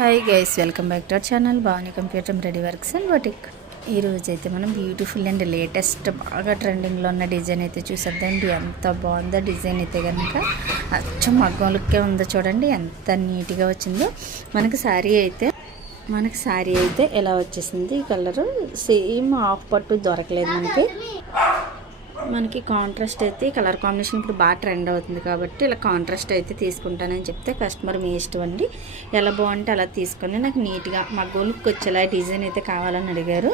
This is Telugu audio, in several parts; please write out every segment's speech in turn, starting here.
Hi guys, welcome back to our channel Bhavani computer ready works and boutique. ఈరోజు అయితే మనం బ్యూటిఫుల్ అండ్ లేటెస్ట్ బాగా ట్రెండింగ్లో ఉన్న డిజైన్ అయితే చూసేద్దండి. ఎంత బాగుందో డిజైన్ అయితే కనుక అచ్చం మగ్గం లుక్కే ఉందో చూడండి, ఎంత నీట్గా వచ్చిందో. మనకి శారీ అయితే ఎలా వచ్చేసింది, కలరు సేమ్ హాఫ్ పట్టు దొరకలేదు మనకి కాంట్రాస్ట్ అయితే కలర్ కాంబినేషన్ ఇప్పుడు బాగా ట్రెండ్ అవుతుంది కాబట్టి ఇలా కాంట్రాస్ట్ అయితే తీసుకుంటానని చెప్తే కస్టమర్ మీ ఇష్టం అండి, ఎలా బాగుంటే అలా తీసుకొని నాకు నీట్గా మగ్గం లుక్ వచ్చేలా డిజైన్ అయితే కావాలని అడిగారు.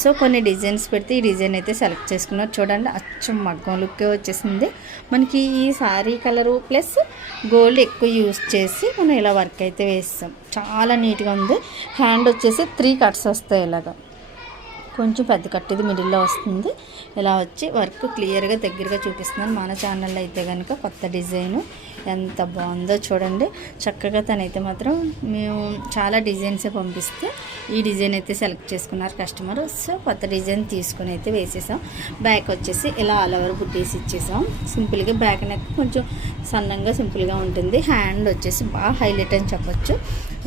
సో కొన్ని డిజైన్స్ పెడితే ఈ డిజైన్ అయితే సెలెక్ట్ చేసుకున్నారు. చూడండి అచ్చం మగ్గం లుక్కే వచ్చేసింది. మనకి ఈ శారీ కలరు ప్లస్ గోల్డ్ ఎక్కువ యూస్ చేసి మనం ఇలా వర్క్ అయితే వేస్తాం. చాలా నీట్గా ఉంది. హ్యాండ్ వచ్చేసి 3 కట్స్ వస్తాయి. ఇలాగా కొంచెం పెద్ద కట్ ఇది మిడిల్లో వస్తుంది. ఇలా వచ్చి వర్క్ క్లియర్గా దగ్గరగా చూపిస్తున్నాను. మన ఛానల్లో అయితే కనుక కొత్త డిజైను ఎంత బాగుందో చూడండి. చక్కగా తనైతే మాత్రం మేము చాలా డిజైన్సే పంపిస్తే ఈ డిజైన్ అయితే సెలెక్ట్ చేసుకున్నారు కస్టమర్. సో కొత్త డిజైన్ తీసుకుని అయితే వేసేసాం. బ్యాక్ వచ్చేసి ఇలా ఆల్ ఓవర్ బుట్టేసి ఇచ్చేసాం. సింపుల్గా బ్యాక్ నెక్ కొంచెం సన్నంగా సింపుల్గా ఉంటుంది. హ్యాండ్ వచ్చేసి బాగా హైలైట్ అని చెప్పొచ్చు.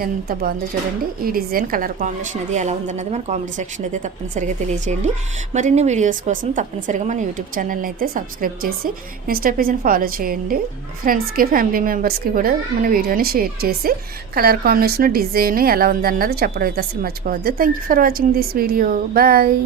ఎంత బాగుందో చూడండి. ఈ డిజైన్ కలర్ కాంబినేషన్ అది ఎలా ఉందన్నది మన కామెంట్ సెక్షన్ అయితే తప్పనిసరిగా తెలియజేయండి. మరిన్ని వీడియోస్ కోసం తప్పనిసరిగా మన యూట్యూబ్ ఛానల్ని అయితే సబ్స్క్రైబ్ చేసి ఇన్స్టా పేజ్ని ఫాలో చేయండి. ఫ్రెండ్స్కి ఫ్యామిలీ మెంబర్స్కి కూడా మన వీడియోని షేర్ చేసి కలర్ కాంబినేషన్ డిజైన్ ఎలా ఉందన్నది చెప్పడం అయితే అసలు మర్చిపోవద్దు. Thank you for watching this video. Bye.